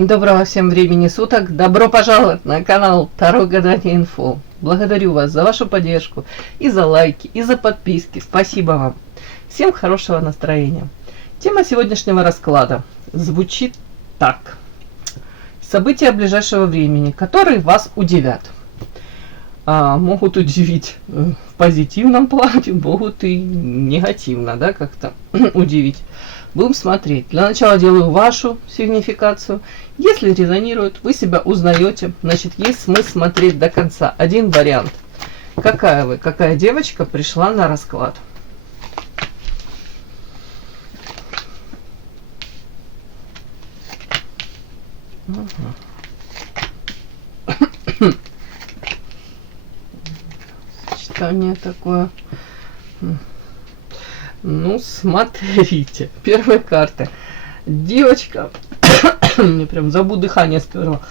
Доброго всем времени суток. Добро пожаловать на канал Таро Гадание Инфо. Благодарю вас за вашу поддержку и за лайки, и за подписки. Спасибо вам. Всем хорошего настроения. Тема сегодняшнего расклада звучит так. События ближайшего времени, которые вас удивят. Могут удивить в позитивном плане, могут и негативно, да, как-то удивить. Будем смотреть. Для начала делаю вашу сигнификацию. Если резонирует, вы себя узнаете, значит, есть смысл смотреть до конца. Один вариант. Какая вы, какая девочка пришла на расклад? Сочетание такое. Ну, смотрите. Первая карта. Девочка. Мне прям забу дыхание сперва.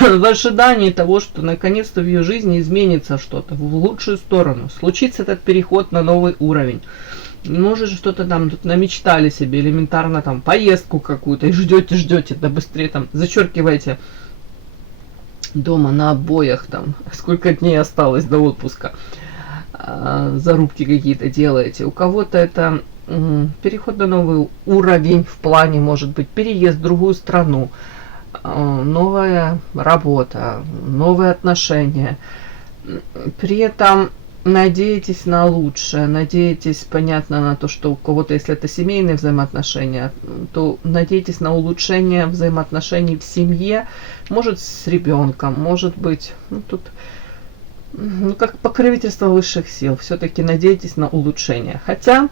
В ожидании того, что наконец-то в ее жизни изменится что-то в лучшую сторону. Случится этот переход на новый уровень. Может, что-то там тут намечтали себе, элементарно там поездку какую-то, и ждете, да быстрее там зачеркивайте дома на обоях там, сколько дней осталось до отпуска. Зарубки какие-то делаете. У кого-то это переход на новый уровень в плане, может быть, переезд в другую страну, новая работа, новые отношения. При этом надеетесь на лучшее, надеетесь, понятно, на то, что у кого-то, если это семейные взаимоотношения, то надеетесь на улучшение взаимоотношений в семье, может, с ребенком, может быть, ну, тут как покровительство высших сил, все-таки надеетесь на улучшение. Хотя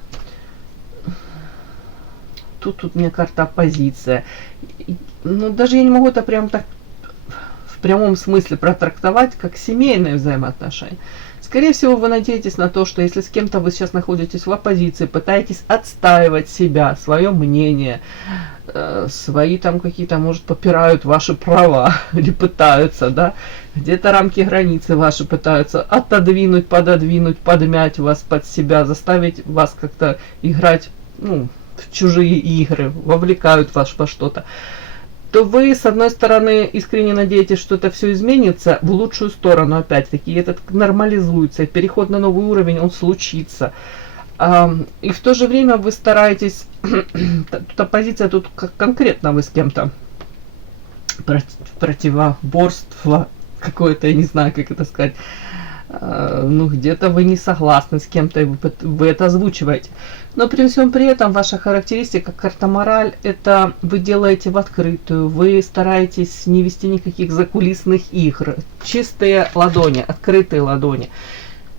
тут мне карта оппозиция. Ну, даже я не могу это прям так в прямом смысле протрактовать, как семейные взаимоотношения. Скорее всего, вы надеетесь на то, что если с кем-то вы сейчас находитесь в оппозиции, пытаетесь отстаивать себя, свое мнение, свои там какие-то, может, попирают ваши права, или пытаются, да, где-то рамки границы ваши пытаются отодвинуть, пододвинуть, подмять вас под себя, заставить вас как-то играть, ну, в чужие игры, вовлекают вас во что-то, то вы, с одной стороны, искренне надеетесь, что это все изменится в лучшую сторону, опять-таки, этот нормализуется, переход на новый уровень, он случится. И в то же время вы стараетесь, тут оппозиция, тут конкретно вы с кем-то противоборство какое-то, я не знаю, как это сказать, ну, где-то вы не согласны с кем-то, вы это озвучиваете. Но при всем при этом ваша характеристика, карта мораль, это вы делаете в открытую, вы стараетесь не вести никаких закулисных игр, чистые ладони, открытые ладони.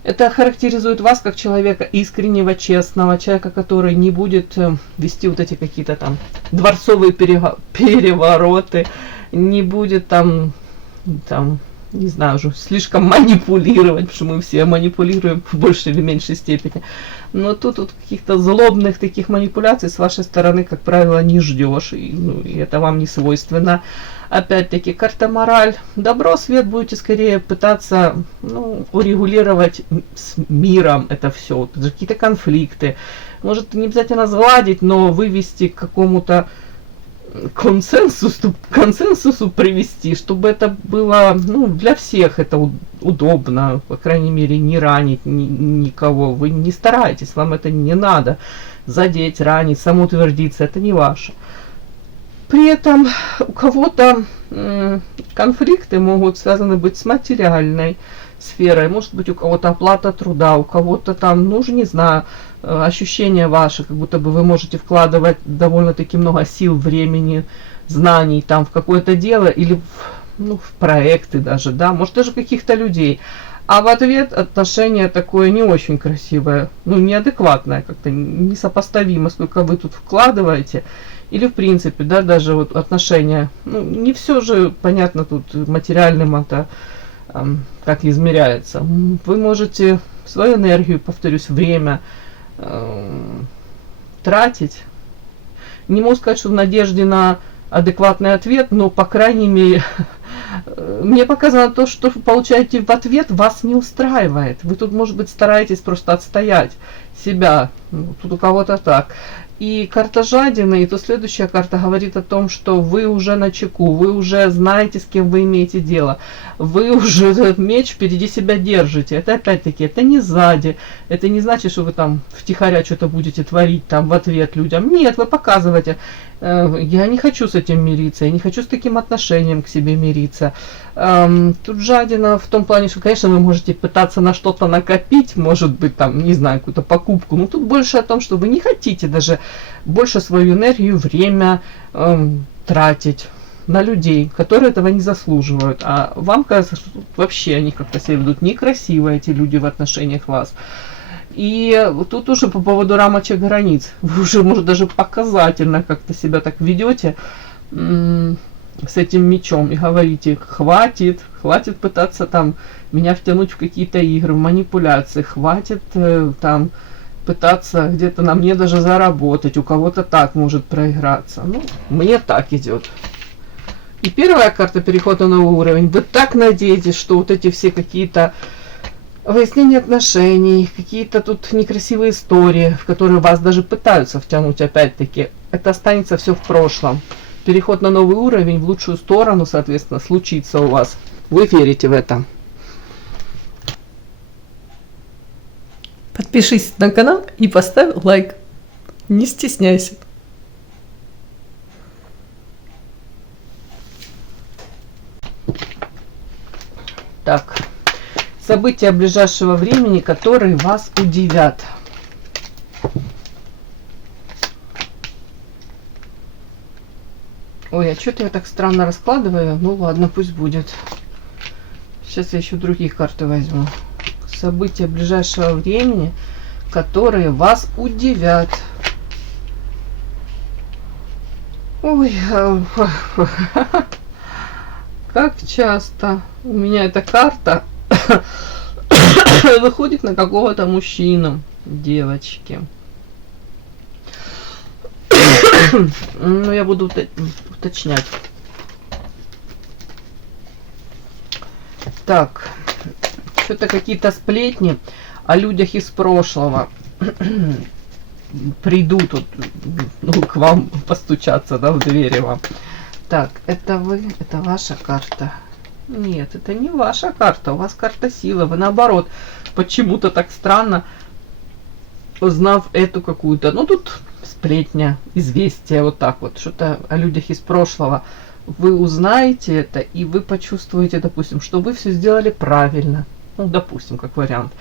Это характеризует вас как человека искреннего, честного, человека, который не будет вести вот эти какие-то там дворцовые перевороты, не будет там не знаю, уже слишком манипулировать, потому что мы все манипулируем в большей или меньшей степени. Но тут вот каких-то злобных таких манипуляций с вашей стороны, как правило, не ждешь, и это вам не свойственно. Опять-таки, карта мораль. Добро, свет будете скорее пытаться, ну, урегулировать с миром это все. Какие-то конфликты. Может, не обязательно сгладить, но вывести к какому-то консенсусу привести, чтобы это было, ну, для всех это удобно, по крайней мере, не ранить никого. Вы не стараетесь, вам это не надо задеть, ранить, самоутвердиться, это не ваше. При этом у кого-то конфликты могут связаны быть с материальной сферой, может быть, у кого-то оплата труда, у кого-то там, ну, уже не знаю, ощущение ваше, как будто бы вы можете вкладывать довольно-таки много сил, времени, знаний там в какое-то дело или в проекты даже, да, может, даже каких-то людей. А в ответ отношение такое не очень красивое, ну, неадекватное, как-то несопоставимо, сколько вы тут вкладываете. Или, в принципе, да, даже вот отношения, ну, не все же понятно тут материальным это как измеряется. Вы можете свою энергию, повторюсь, время тратить. Не могу сказать, что в надежде на адекватный ответ, но, по крайней мере, мне показано то, что вы получаете в ответ, вас не устраивает. Вы тут, может быть, стараетесь просто отстоять себя. Тут у кого-то так. и карта жадины, и то следующая карта говорит о том, что вы уже на чеку, вы уже знаете, с кем вы имеете дело, вы уже этот меч впереди себя держите. Это опять-таки, это не сзади, это не значит, что вы там втихаря что-то будете творить там в ответ людям. Нет, вы показываете, я не хочу с этим мириться, я не хочу с таким отношением к себе мириться. Тут жадина в том плане, что, конечно, вы можете пытаться на что-то накопить, может быть, там, не знаю, какую-то покупку, но тут больше о том, что вы не хотите даже больше свою энергию, время тратить на людей, которые этого не заслуживают. А вам кажется, что тут вообще они как-то себя ведут некрасиво, эти люди в отношениях вас. И тут уже по поводу рамочек границ, вы уже, может, даже показательно как-то себя так ведете с этим мечом и говорите: хватит пытаться там меня втянуть в какие-то игры, в манипуляции, хватит там пытаться где-то на мне даже заработать, у кого-то так может проиграться. Ну, мне так идет. И первая карта перехода на новый уровень. Вы так надеетесь, что вот эти все какие-то выяснения отношений, какие-то тут некрасивые истории, в которые вас даже пытаются втянуть, опять-таки, это останется все в прошлом. Переход на новый уровень в лучшую сторону, соответственно, случится у вас. Вы верите в это. Подпишись на канал и поставь лайк. Не стесняйся. Так. События ближайшего времени, которые вас удивят. Ой, а что-то я так странно раскладываю. Ну ладно, пусть будет. Сейчас я еще другие карты возьму. События ближайшего времени, которые вас удивят. Ой, как часто у меня эта карта выходит на какого-то мужчину, девочки. Ну, я буду уточнять. Так, что-то какие-то сплетни о людях из прошлого придут вот, ну, к вам постучаться, да, в двери вам. Так, это вы, это ваша карта. Нет, это не ваша карта, у вас карта силы. Вы наоборот, почему-то так странно, узнав эту какую-то, ну тут сплетня, известие, вот так вот, что-то о людях из прошлого. Вы узнаете это, и вы почувствуете, допустим, что вы все сделали правильно. Ну, допустим, как вариант.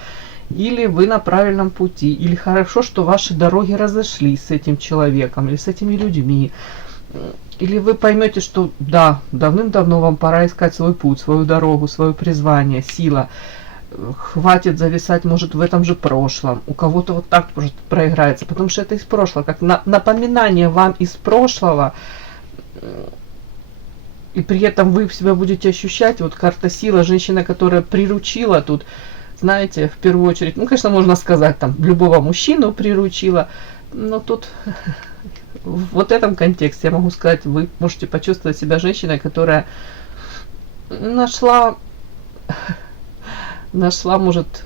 Или вы на правильном пути, или хорошо, что ваши дороги разошлись с этим человеком, или с этими людьми. Или вы поймете, что да, давным-давно вам пора искать свой путь, свою дорогу, свое призвание, сила. Хватит зависать, может, в этом же прошлом. У кого-то вот так может проиграется, потому что это из прошлого, как напоминание вам из прошлого. И при этом вы себя будете ощущать, вот карта сила, женщина, которая приручила тут, знаете, в первую очередь, ну, конечно, можно сказать, там, любого мужчину приручила, но тут в вот этом контексте я могу сказать, вы можете почувствовать себя женщиной, которая нашла, может,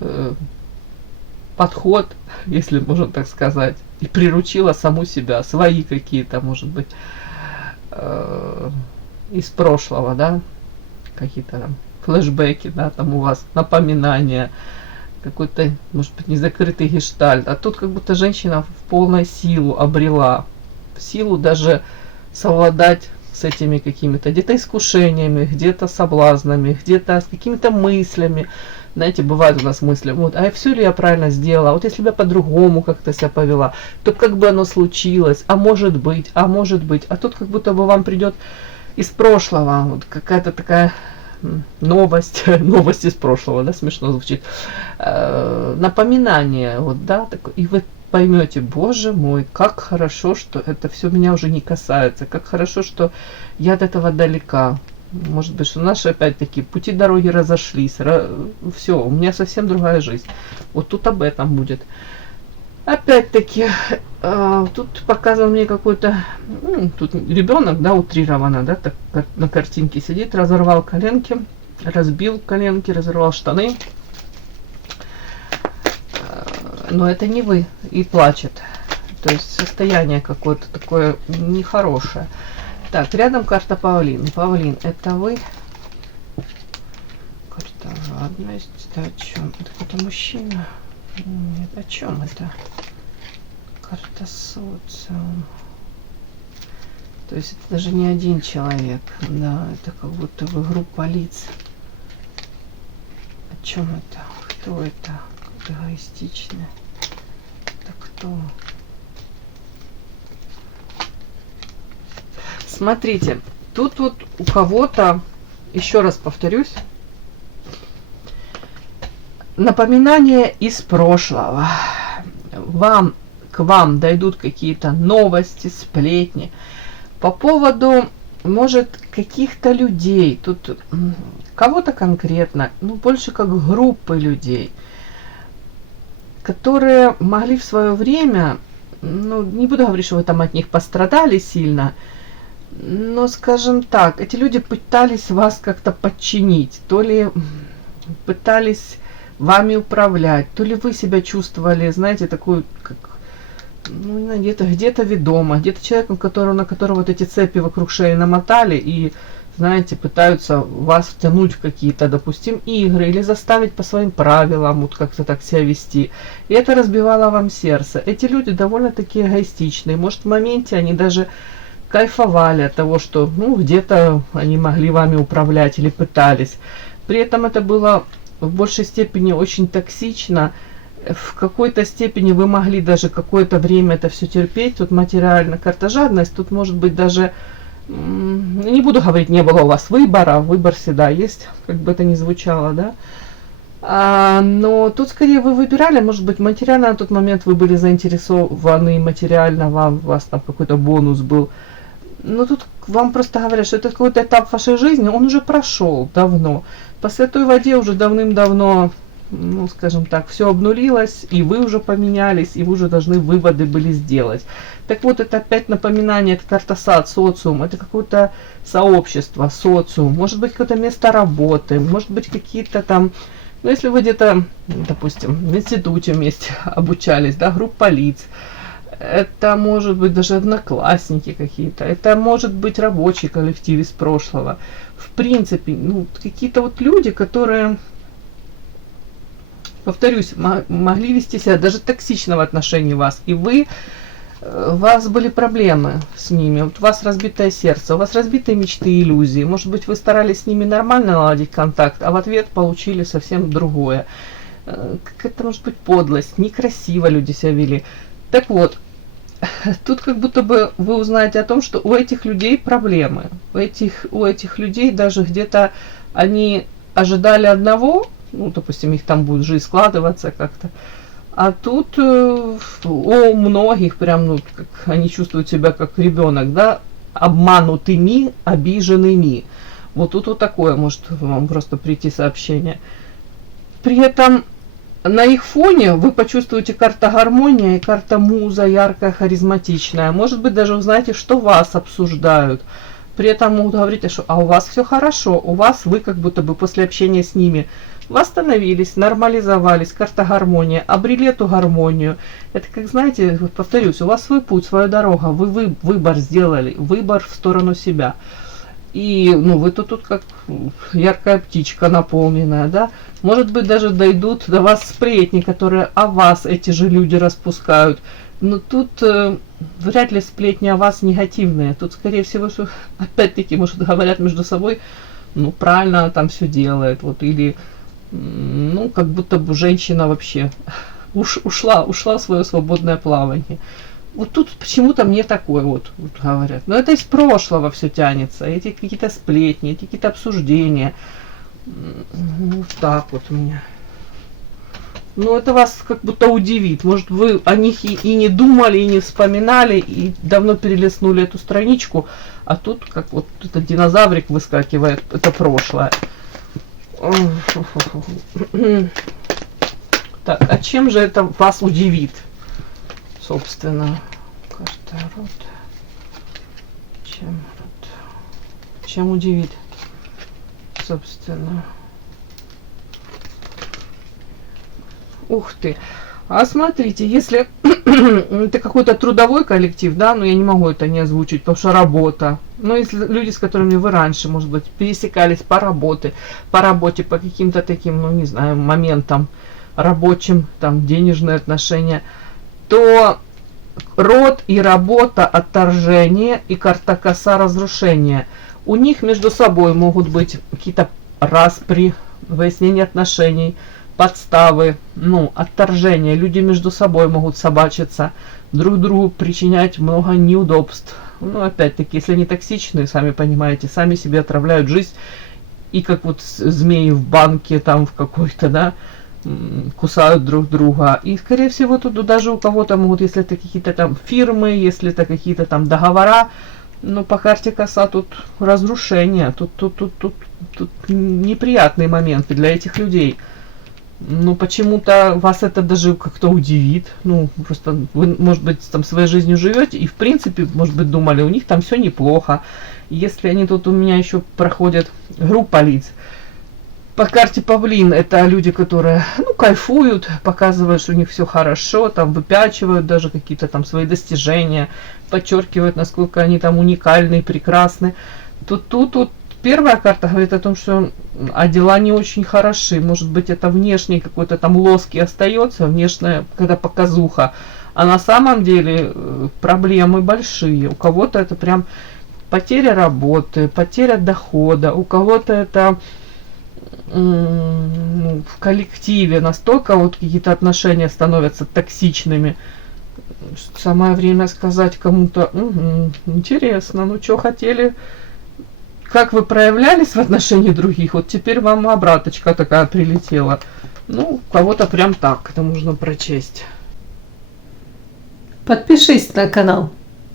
подход, если можно так сказать, и приручила саму себя, свои какие-то, может быть, из прошлого, да, какие-то там флешбеки, да, там у вас напоминания, какой-то, может быть, незакрытый гештальт. А тут как будто женщина в полной силу обрела, силу даже совладать с этими какими-то где-то искушениями, где-то соблазнами, где-то с какими-то мыслями. Знаете, бывают у нас мысли, вот, а все ли я правильно сделала, вот если бы я по-другому как-то себя повела, то как бы оно случилось, а может быть, а тут как будто бы вам придет из прошлого, вот какая-то такая новость из прошлого, да, смешно звучит, напоминание, вот, да, такое, и вы поймете, боже мой, как хорошо, что это все меня уже не касается, как хорошо, что я от этого далека. Может быть, что наши, опять-таки, пути дороги разошлись, все, у меня совсем другая жизнь. Вот тут об этом будет. Опять-таки, тут показан мне какой-то, тут ребенок, да, утрированно, да, так на картинке сидит, разорвал коленки, разбил коленки, разорвал штаны. Но это не вы, и плачет. то есть состояние какое-то такое нехорошее. Так, рядом карта Павлин. Павлин, это вы? Карта жадность. Это о чем? Это какой-то мужчина? Нет, о чем это? Карта социум. То есть это даже не один человек. Да, это как будто бы группа лиц. О чем это? Кто это? Как эгоистично. Это кто? Смотрите, тут вот у кого-то, еще раз повторюсь, напоминание из прошлого. К вам дойдут какие-то новости, сплетни по поводу, может, каких-то людей. Тут кого-то конкретно, ну, больше как группы людей, которые могли в свое время, ну, не буду говорить, что вы там от них пострадали сильно, но, скажем так, эти люди пытались вас как-то подчинить, то ли пытались вами управлять, то ли вы себя чувствовали, знаете, такую, как, ну, где-то ведомо, где-то человеком, на которого вот эти цепи вокруг шеи намотали и, знаете, пытаются вас втянуть в какие-то, допустим, игры или заставить по своим правилам вот как-то так себя вести. И это разбивало вам сердце. Эти люди довольно-таки эгоистичные. Может, в моменте они даже кайфовали от того, что, ну, где-то они могли вами управлять или пытались. При этом это было в большей степени очень токсично. В какой-то степени вы могли даже какое-то время это все терпеть. Тут материально карта жадность, тут может быть даже, не буду говорить, не было у вас выбора, выбор всегда есть, как бы это ни звучало, да. Но тут скорее вы выбирали, может быть, материально на тот момент вы были заинтересованы, материально у вас там какой-то бонус был. Но тут вам просто говорят, что это какой-то этап вашей жизни, он уже прошел давно. По святой воде уже давным-давно, ну, скажем так, все обнулилось, и вы уже поменялись, и вы уже должны выводы были сделать. Так вот, это опять напоминание, это карта сад, социум, это какое-то сообщество, социум, может быть, какое-то место работы, может быть, какие-то там, ну, если вы где-то, допустим, в институте вместе обучались, да, группа лиц, это может быть даже одноклассники какие-то, это может быть рабочий коллектив из прошлого. В принципе, ну, какие-то вот люди, которые, повторюсь, могли вести себя даже токсично в отношении вас, и у вас были проблемы с ними, вот у вас разбитое сердце, у вас разбитые мечты и иллюзии, может быть, вы старались с ними нормально наладить контакт, а в ответ получили совсем другое. Какая-то, может быть, подлость, некрасиво люди себя вели. Так вот, тут как будто бы вы узнаете о том, что у этих людей проблемы. У этих людей даже где-то они ожидали одного, ну, допустим, их там будет жизнь складываться как-то, а тут у многих прям, ну, как они чувствуют себя как ребенок, да, обманутыми, обиженными. Вот тут вот такое может вам просто прийти сообщение. При этом на их фоне вы почувствуете карта гармония и карта муза, яркая, харизматичная. Может быть, даже узнаете, что вас обсуждают. При этом могут говорить, что у вас все хорошо, у вас вы как будто бы после общения с ними восстановились, нормализовались, карта гармония, обрели эту гармонию. Это как, знаете, повторюсь, у вас свой путь, своя дорога, вы выбор сделали, выбор в сторону себя. И, ну, вы тут как яркая птичка наполненная, да. Может быть, даже дойдут до вас сплетни, которые о вас эти же люди распускают. Но тут вряд ли сплетни о вас негативные. Тут, скорее всего, что опять-таки, может, говорят между собой, ну, правильно она там все делает. Вот, или, ну, как будто бы женщина вообще ушла в свое свободное плавание. Вот тут почему-то мне такое вот говорят. Но это из прошлого все тянется. Эти какие-то сплетни, эти какие-то обсуждения. Вот так вот у меня. Ну, это вас как будто удивит. Может, вы о них и не думали, и не вспоминали, и давно перелистнули эту страничку, а тут как вот этот динозаврик выскакивает. Это прошлое. Так, а чем же это вас удивит? Собственно, карта род. Чем удивит? Собственно. Ух ты. А смотрите, если это какой-то трудовой коллектив, да, но я не могу это не озвучить, потому что работа. Но если люди, с которыми вы раньше, может быть, пересекались по работе, по каким-то таким, ну, не знаю, моментам рабочим, там, денежные отношения, то род и работа отторжение и карта коса разрушение. У них между собой могут быть какие-то распри, выяснение отношений, подставы, ну, отторжение. Люди между собой могут собачиться, друг другу причинять много неудобств. Ну, опять-таки, если они токсичные, сами понимаете, сами себе отравляют жизнь. И как вот змеи в банке там в какой-то, да, кусают друг друга. И, скорее всего, тут даже у кого-то могут, если это какие-то там фирмы, если это какие-то там договора, но по карте коса тут разрушение, тут неприятные моменты для этих людей. Ну, почему-то вас это даже как-то удивит. Ну, просто вы, может быть, там своей жизнью живете и, в принципе, может быть, думали, у них там все неплохо. Если они тут у меня еще проходят группа лиц. По карте Павлин это люди, которые, ну, кайфуют, показывают, что у них все хорошо, там выпячивают даже какие-то там свои достижения, подчеркивают, насколько они там уникальны, прекрасны. Тут первая карта говорит о том, что дела не очень хороши. Может быть, это внешний какой-то там лоски остается, внешняя, когда показуха. А на самом деле проблемы большие. У кого-то это прям потеря работы, потеря дохода, у кого-то это в коллективе настолько вот какие-то отношения становятся токсичными. Самое время сказать кому-то, интересно, ну что хотели, как вы проявлялись в отношении других, вот теперь вам обраточка такая прилетела. Ну, у кого-то прям так, это можно прочесть. Подпишись на канал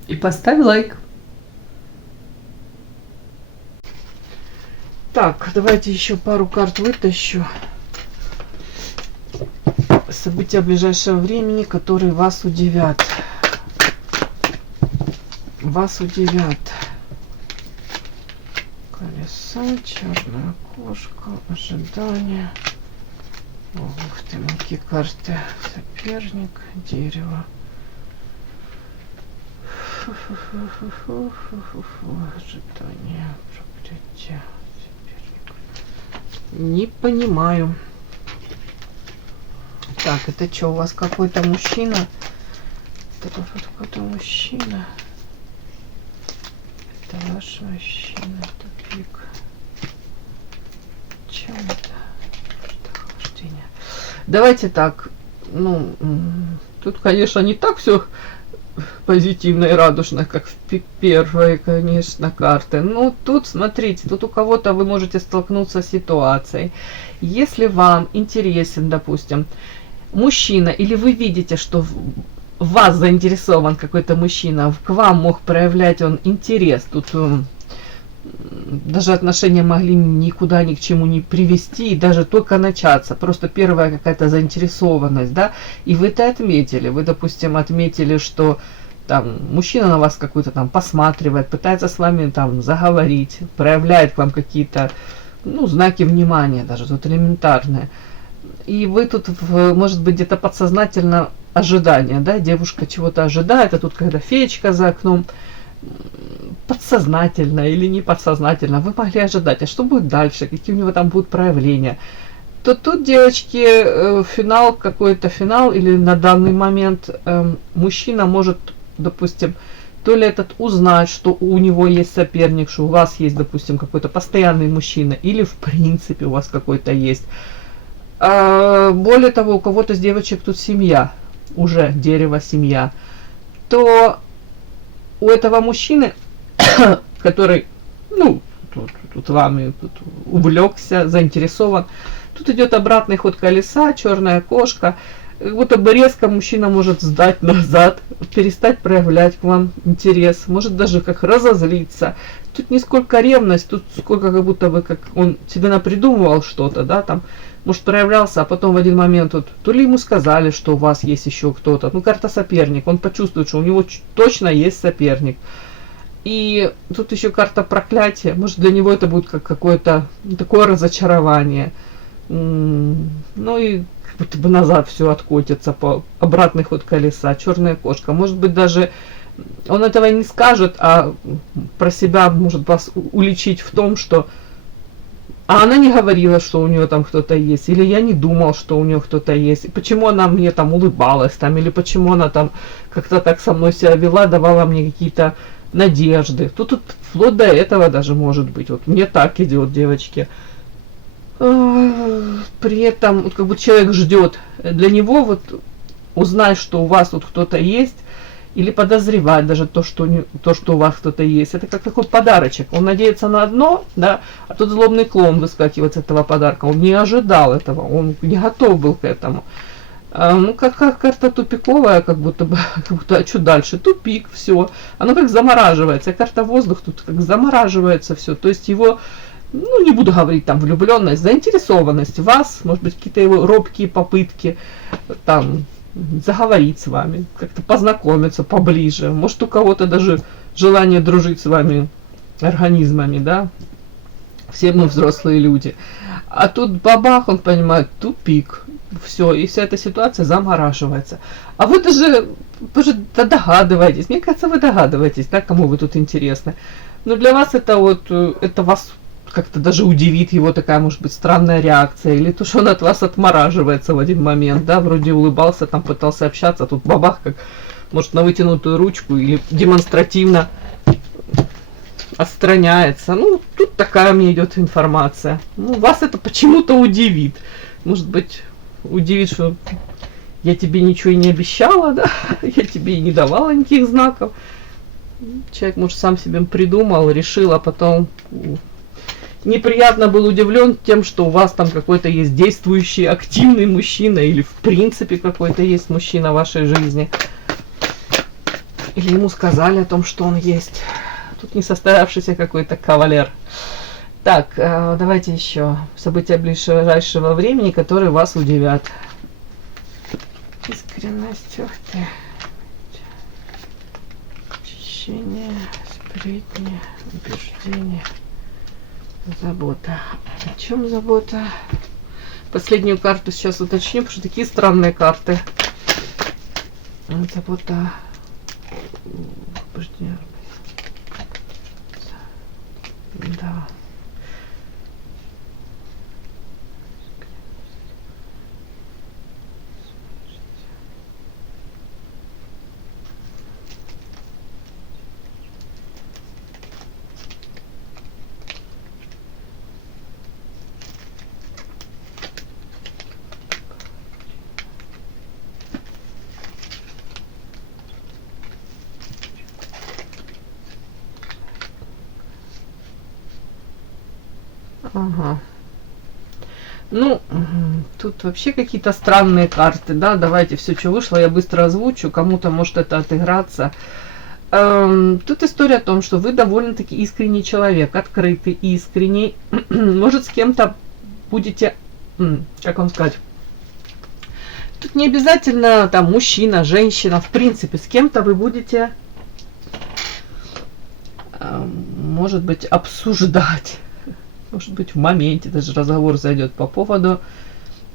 и поставь лайк. Так, давайте еще пару карт вытащу. События ближайшего времени, которые вас удивят. Вас удивят. Колесо, черная кошка, ожидание. Ух ты, какие карты. Соперник, дерево. Ожидание, проклятие. Не понимаю. Так, это что, у вас какой-то мужчина? Это какой-то мужчина. Это ваш мужчина. Тупик. Чем это? Что хождение? Давайте так. Ну, тут, конечно, не так все позитивно и радужно, как в первой, конечно, карты. Ну, тут, смотрите, тут у кого-то вы можете столкнуться с ситуацией. Если вам интересен, допустим, мужчина, или вы видите, что в вас заинтересован какой-то мужчина, к вам мог проявлять он интерес, тут даже отношения могли никуда ни к чему не привести, и даже только начаться, просто первая какая-то заинтересованность, да, и вы это отметили, вы, допустим, отметили, что там мужчина на вас какой-то там посматривает, пытается с вами там заговорить, проявляет к вам какие-то, ну, знаки внимания, даже тут элементарные, и вы тут, может быть, где-то подсознательно ожидание, да, девушка чего-то ожидает, а тут когда феечка за окном, подсознательно или не подсознательно, вы могли ожидать, а что будет дальше, какие у него там будут проявления. То тут, девочки, финал, какой-то финал, или на данный момент мужчина может, допустим, то ли этот узнать, что у него есть соперник, что у вас есть, допустим, какой-то постоянный мужчина, или в принципе у вас какой-то есть. Более того, у кого-то с девочек тут семья, уже дерево, семья, то у этого мужчины, который, ну, тут вами тут увлекся, заинтересован, тут идет обратный ход колеса, черная кошка, как будто бы резко мужчина может сдать назад, перестать проявлять к вам интерес, может даже как разозлиться. Тут не сколько ревность, тут сколько как будто бы как он себе напридумывал что-то, да, там, может, проявлялся, а потом в один момент вот, то ли ему сказали, что у вас есть еще кто-то, ну, карта соперник, он почувствует, что у него точно есть соперник. И тут еще карта проклятия, может, для него это будет как какое-то такое разочарование. Ну и как будто бы назад все откотится по обратный ход колеса, черная кошка. Может быть, даже он этого не скажет, а про себя может вас уличить в том, что а она не говорила, что у нее там кто-то есть, или я не думал, что у нее кто-то есть, и почему она мне там улыбалась, там, или почему она там как-то так со мной себя вела, давала мне какие-то надежды. Тут вплоть до этого даже может быть. Вот мне так идет, девочки. При этом вот, как бы человек ждет. Для него вот узнать, что у вас тут кто-то есть, или подозревать даже то, что у вас кто-то есть. Это как такой подарочек. Он надеется на одно, да, а тут злобный клоун выскакивает с этого подарка. Он не ожидал этого, он не готов был к этому. Ну, как карта тупиковая, как будто, а что дальше? Тупик, все. Оно как замораживается. Карта воздух тут как замораживается все. То есть его, ну, не буду говорить там влюбленность, заинтересованность в вас, может быть, какие-то его робкие попытки там заговорить с вами, как-то познакомиться поближе. Может, у кого-то даже желание дружить с вами организмами, да? Все мы взрослые люди. А тут бабах, он понимает, тупик. Все, и вся эта ситуация замораживается. А вы даже догадываетесь. Мне кажется, вы догадываетесь, да, кому вы тут интересны. Но для вас это вот, это вас как-то даже удивит, его такая, может быть, странная реакция, или то, что он от вас отмораживается в один момент, да, вроде улыбался, там пытался общаться, а тут бабах, как, может, на вытянутую ручку, или демонстративно отстраняется. Ну, тут такая мне идет информация. Ну, вас это почему-то удивит. Может быть, удивит, что я тебе ничего и не обещала, да, я тебе и не давала никаких знаков. Человек, может, сам себе придумал, решил, а потом неприятно был удивлен тем, что у вас там какой-то есть действующий, активный мужчина, или в принципе какой-то есть мужчина в вашей жизни. Или ему сказали о том, что он есть. Тут не состоявшийся какой-то кавалер. Так, давайте еще события ближайшего времени, которые вас удивят. Искренность, ух ты. Очищение, сплетни, убеждение. Забота. О чем забота? Последнюю карту сейчас уточню, потому что такие странные карты. Забота. Да. Ага. Ну, тут вообще какие-то странные карты, да, давайте все, что вышло, я быстро озвучу, кому-то может это отыграться. Тут история о том, что вы довольно-таки искренний человек, открытый, искренний, может с кем-то будете, как вам сказать, тут не обязательно там мужчина, женщина, в принципе, с кем-то вы будете, может быть, обсуждать. Может быть, в моменте даже разговор зайдет по поводу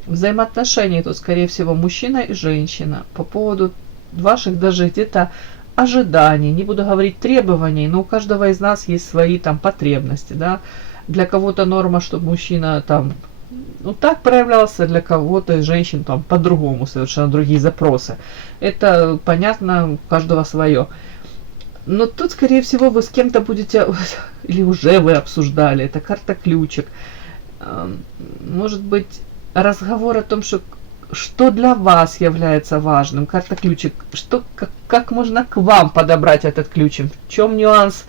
взаимоотношений. Тут, скорее всего, мужчина и женщина. По поводу ваших даже где-то ожиданий. Не буду говорить требований, но у каждого из нас есть свои там потребности. Да? Для кого-то норма, чтобы мужчина там, ну, так проявлялся, для кого-то из женщин там по-другому, совершенно другие запросы. Это понятно, у каждого свое. Но тут, скорее всего, вы с кем-то будете, или уже вы обсуждали, это карта ключик. Может быть, разговор о том, что для вас является важным, карта ключик, как можно к вам подобрать этот ключик, в чем нюанс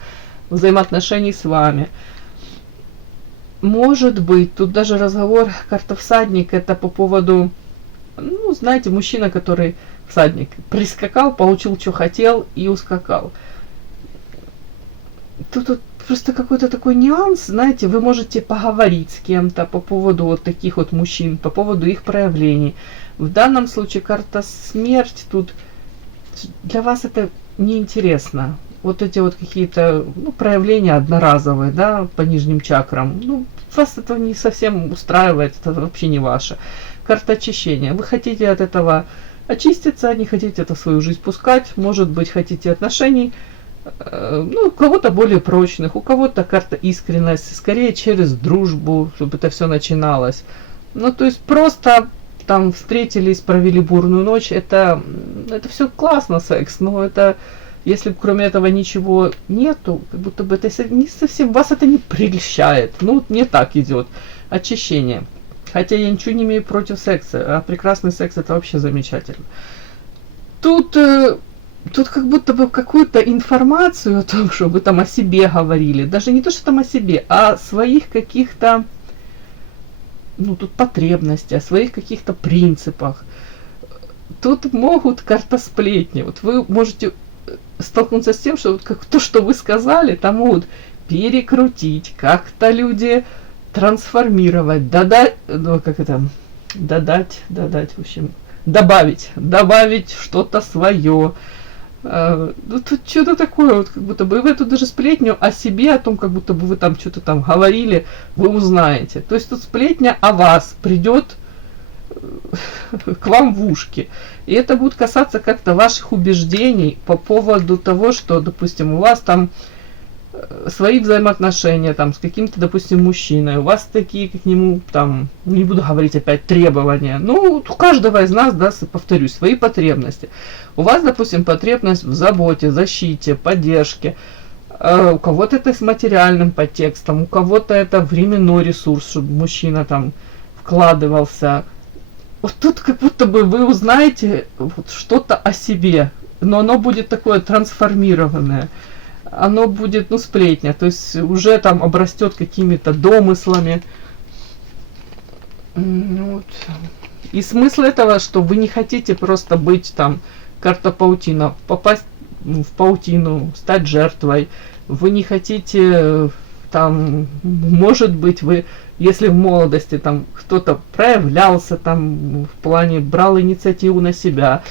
взаимоотношений с вами. Может быть, тут даже разговор, карта всадник, это по поводу, ну, знаете, мужчина, который всадник, прискакал, получил, что хотел и ускакал. Тут просто какой-то такой нюанс, знаете, вы можете поговорить с кем-то по поводу вот таких вот мужчин, по поводу их проявлений. В данном случае карта смерть, тут для вас это неинтересно. Вот эти вот какие-то, ну, проявления одноразовые, да, по нижним чакрам, ну, вас это не совсем устраивает, это вообще не ваше. карта очищения. Вы хотите от этого очиститься, не хотите это в свою жизнь пускать, может быть, хотите отношений, ну, у кого-то более прочных, у кого-то карта искренности, скорее через дружбу, чтобы это все начиналось. Ну, то есть просто там встретились, провели бурную ночь, это все классно, секс, но это, если кроме этого ничего нету, как будто бы это не совсем, вас это не прельщает. Ну, вот мне так идет очищение. Хотя я ничего не имею против секса, а прекрасный секс это вообще замечательно. Тут как будто бы какую-то информацию о том, что вы там о себе говорили, даже не то, что там о себе, а о своих каких-то, ну, тут потребностей, о своих каких-то принципах. Тут могут карта сплетни. Вот вы можете столкнуться с тем, что вот как то, что вы сказали, там могут перекрутить, как-то люди трансформировать, додать, ну, как это, додать, в общем, добавить что-то свое. Ну, тут что-то такое, вот, как будто бы вы эту даже сплетню о себе, о том, как будто бы вы там что-то там говорили, вы узнаете. То есть тут сплетня о вас придет к вам в ушки. И это будет касаться как-то ваших убеждений по поводу того, что, допустим, у вас там свои взаимоотношения там с каким-то, допустим, мужчиной, у вас такие к нему там, не буду говорить опять требования, ну, у каждого из нас, да, повторюсь, свои потребности. У вас, допустим, потребность в заботе, защите, поддержке, у кого-то это с материальным подтекстом, у кого-то это временной ресурс, чтобы мужчина там вкладывался. Вот тут как будто бы вы узнаете вот что-то о себе, но оно будет такое трансформированное. Оно будет, ну, сплетня, то есть уже там обрастет какими-то домыслами. Вот. И смысл этого, что вы не хотите просто быть там, карта паутина, попасть в паутину, стать жертвой. Вы не хотите там, может быть, вы, если в молодости там кто-то проявлялся там в плане, брал инициативу на себя,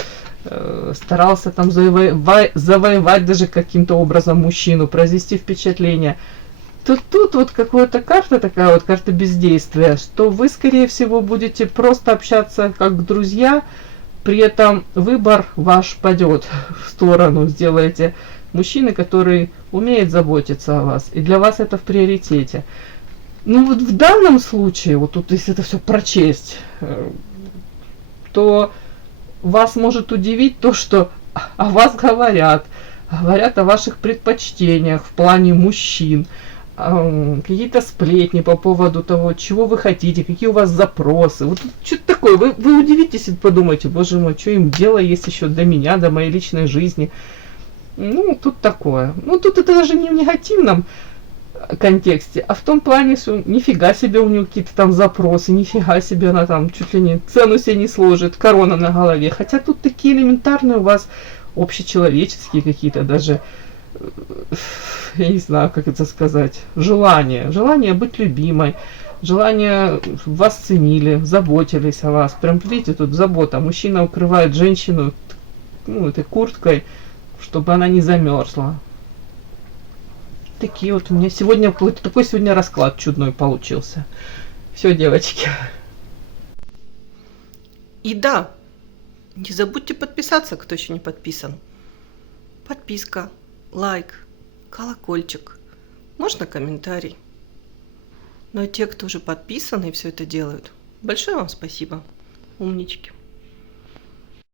старался там завоевать даже каким-то образом мужчину, произвести впечатление, то тут вот какая-то карта такая, вот карта бездействия, что вы, скорее всего, будете просто общаться как друзья, при этом выбор ваш падет в сторону, сделаете мужчины, который умеет заботиться о вас, и для вас это в приоритете. Ну вот в данном случае, вот тут если это все прочесть, то вас может удивить то, что о вас говорят о ваших предпочтениях в плане мужчин, какие-то сплетни по поводу того, чего вы хотите, какие у вас запросы. Вот что-то такое. Вы удивитесь и подумаете, боже мой, что им дело есть еще до меня, до моей личной жизни. Ну, тут такое. Ну, тут это даже не в негативном контексте, а в том плане, что нифига себе у нее какие-то там запросы, нифига себе она там чуть ли не цену себе не сложит, корона на голове. Хотя тут такие элементарные у вас общечеловеческие какие-то даже, я не знаю, как это сказать, желание быть любимой, желание вас ценили, заботились о вас. Прям видите, тут забота. Мужчина укрывает женщину, ну, этой курткой, чтобы она не замерзла. Такие вот у меня сегодня какой-то такой сегодня расклад чудной получился. Все, девочки. И да, не забудьте подписаться, кто еще не подписан. Подписка, лайк, колокольчик, можно комментарий. Ну а те, кто уже подписаны и все это делают, большое вам спасибо, умнички.